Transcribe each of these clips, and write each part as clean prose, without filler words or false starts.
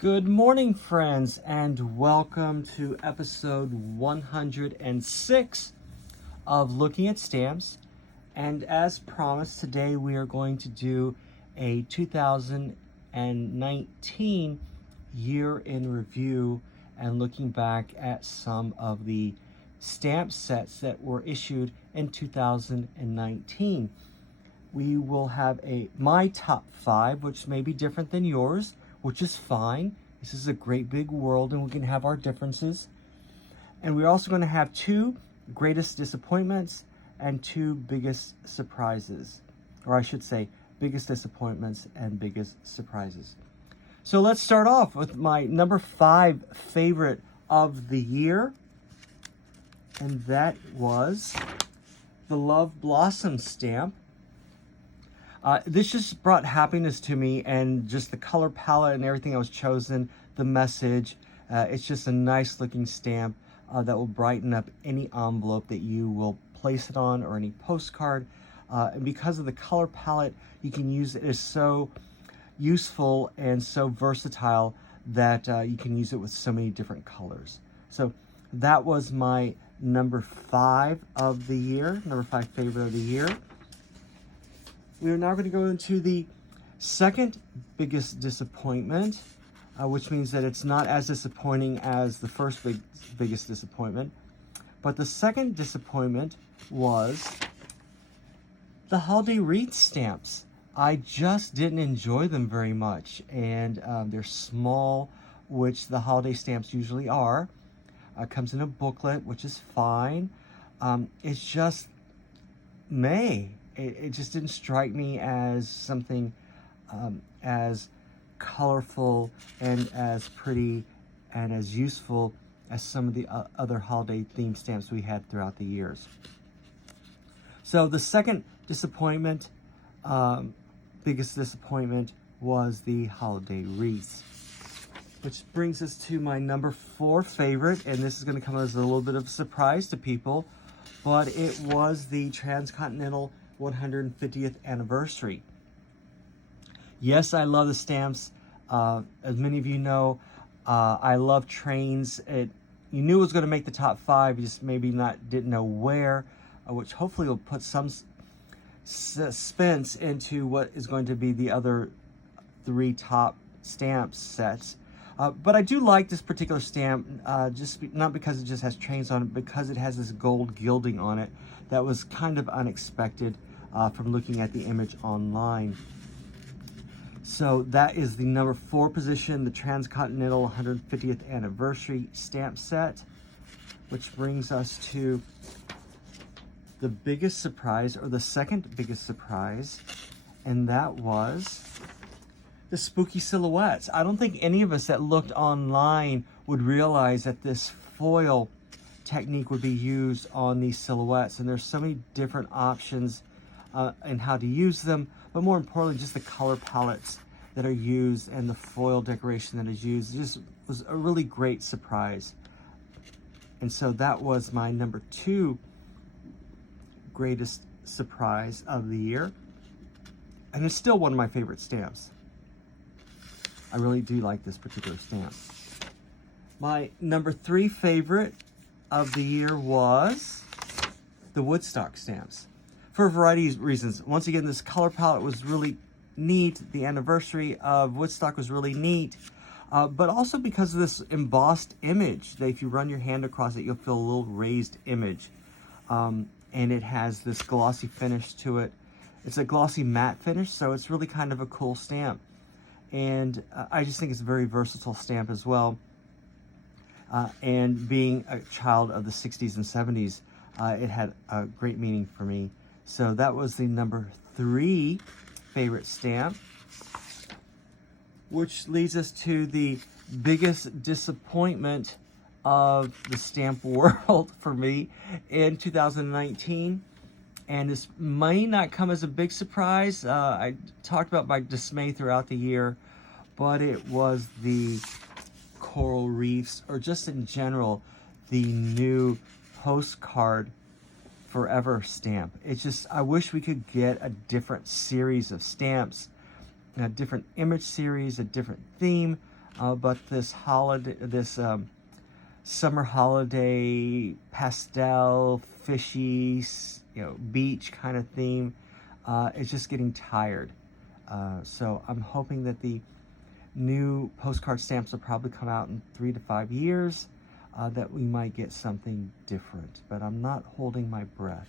Good morning, friends, and welcome to episode 106 of Looking at Stamps. And as promised, today we are going to do a 2019 year in review and looking back at some of the stamp sets that were issued in 2019. We will have my top 5, which may be different than yours, which is fine. This is a great big world and we can have our differences. And we're also going to have 2 greatest disappointments and 2 biggest surprises. Or I should say, biggest disappointments and biggest surprises. So let's start off with my number 5 favorite of the year. And that was the Love Blossom stamp. This just brought happiness to me, and just the color palette and everything that was chosen, the message. It's just a nice looking stamp that will brighten up any envelope that you will place it on or any postcard. And because of the color palette, you can use it. It's so useful and so versatile that you can use it with so many different colors. So that was my number 5 of the year, number 5 favorite of the year. We are now going to go into the second biggest disappointment, which means that it's not as disappointing as the first biggest disappointment. But the second disappointment was the holiday wreath stamps. I just didn't enjoy them very much, and they're small, which the holiday stamps usually are. Comes in a booklet, which is fine. It's just It just didn't strike me as something as colorful and as pretty and as useful as some of the other holiday themed stamps we had throughout the years. So the second disappointment, biggest disappointment, was the holiday wreath. Which brings us to my number 4 favorite, and this is going to come as a little bit of a surprise to people, but it was the Transcontinental 150th anniversary. Yes, I love the stamps. As many of you know, I love trains. You knew it was going to make the top 5, you just maybe didn't know where, which hopefully will put some suspense into what is going to be the other 3 top stamp sets. But I do like this particular stamp, not because it just has trains on it, because it has this gold gilding on it that was kind of unexpected from looking at the image online. So that is the number 4 position, the Transcontinental 150th anniversary stamp set, which brings us to the biggest surprise, or the second biggest surprise, and that was the spooky silhouettes. I don't think any of us that looked online would realize that this foil technique would be used on these silhouettes, and there's so many different options and how to use them, but more importantly, just the color palettes that are used and the foil decoration that is used. It just was a really great surprise. And so that was my number 2 greatest surprise of the year. And it's still one of my favorite stamps. I really do like this particular stamp. My number 3 favorite of the year was the Woodstock stamps, for a variety of reasons. Once again, this color palette was really neat. The anniversary of Woodstock was really neat, but also because of this embossed image that if you run your hand across it, you'll feel a little raised image. And it has this glossy finish to it. It's a glossy matte finish, so it's really kind of a cool stamp. And I just think it's a very versatile stamp as well. And being a child of the 60s and 70s, it had a great meaning for me. So that was the number 3 favorite stamp, which leads us to the biggest disappointment of the stamp world for me in 2019. And this may not come as a big surprise. I talked about my dismay throughout the year, but it was the coral reefs, or just in general, the new postcard forever stamp. It's just, I wish we could get a different series of stamps, a different image series, a different theme, but this holiday, this summer holiday pastel, fishy, beach kind of theme, is just getting tired. So I'm hoping that the new postcard stamps will probably come out in 3 to 5 years, that we might get something different, but I'm not holding my breath.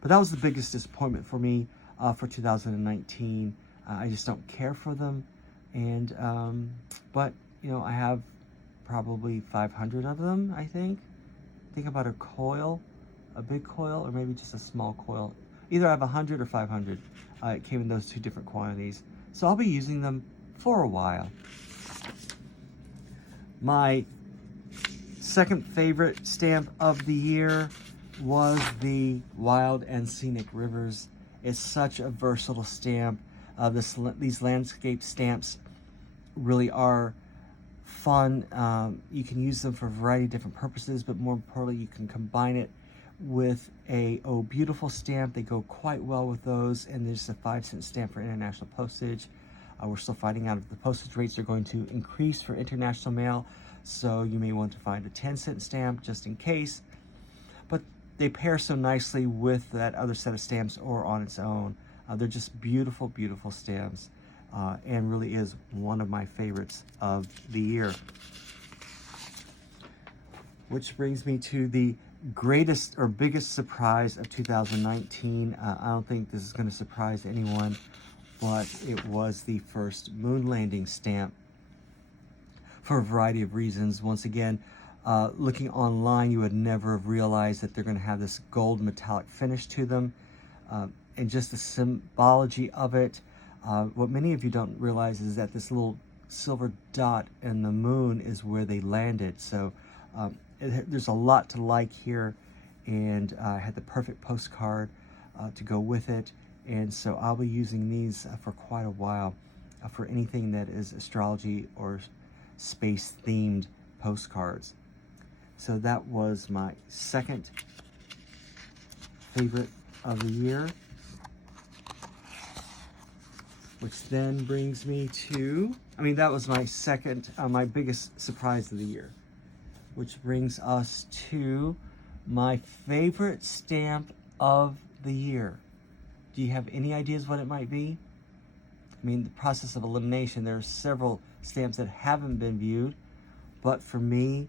But that was the biggest disappointment for me for 2019. I just don't care for them, and but I have probably 500 of them. I think about a coil, a big coil, or maybe just a small coil. Either I have 100 or 500. It came in those two different quantities, so I'll be using them for a while. My second favorite stamp of the year was the Wild and Scenic Rivers. It's such a versatile stamp. These landscape stamps really are fun. You can use them for a variety of different purposes, but more importantly, you can combine it with a Oh Beautiful stamp. They go quite well with those, and there's a 5-cent stamp for international postage. We're still finding out if the postage rates are going to increase for international mail, so you may want to find a 10-cent stamp just in case. But they pair so nicely with that other set of stamps or on its own. They're just beautiful, beautiful stamps, and really is one of my favorites of the year. Which brings me to the greatest or biggest surprise of 2019. I don't think this is going to surprise anyone, but it was the first moon landing stamp for a variety of reasons. Once again, looking online, you would never have realized that they're going to have this gold metallic finish to them, and just the symbology of it. What many of you don't realize is that this little silver dot in the moon is where they landed. So there's a lot to like here, and I had the perfect postcard to go with it. And so I'll be using these for quite a while for anything that is astrology or space themed postcards. So that was my second favorite of the year, which then brings me to, that was my second, my biggest surprise of the year, which brings us to my favorite stamp of the year. Do you have any ideas what it might be? The process of elimination, there are several stamps that haven't been viewed, but for me,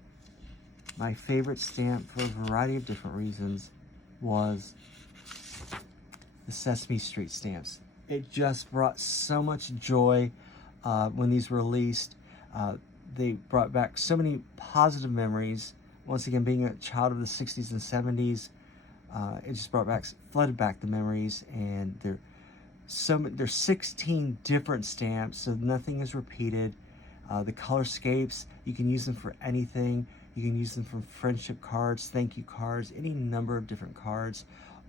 my favorite stamp for a variety of different reasons was the Sesame Street stamps. It just brought so much joy when these were released. They brought back so many positive memories. Once again, being a child of the 60s and 70s, it just flooded back the memories, and there's 16 different stamps, so nothing is repeated. The colorscapes, you can use them for anything. You can use them for friendship cards, thank you cards, any number of different cards,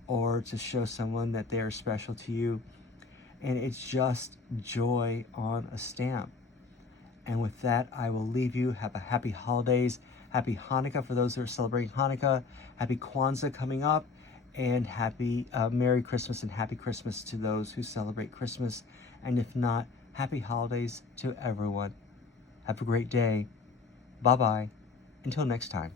or to show someone that they are special to you. And it's just joy on a stamp. And with that, I will leave you. Have a happy holidays. Happy Hanukkah for those who are celebrating Hanukkah. Happy Kwanzaa coming up. And happy Merry Christmas and Happy Christmas to those who celebrate Christmas. And if not, happy holidays to everyone. Have a great day. Bye-bye. Until next time.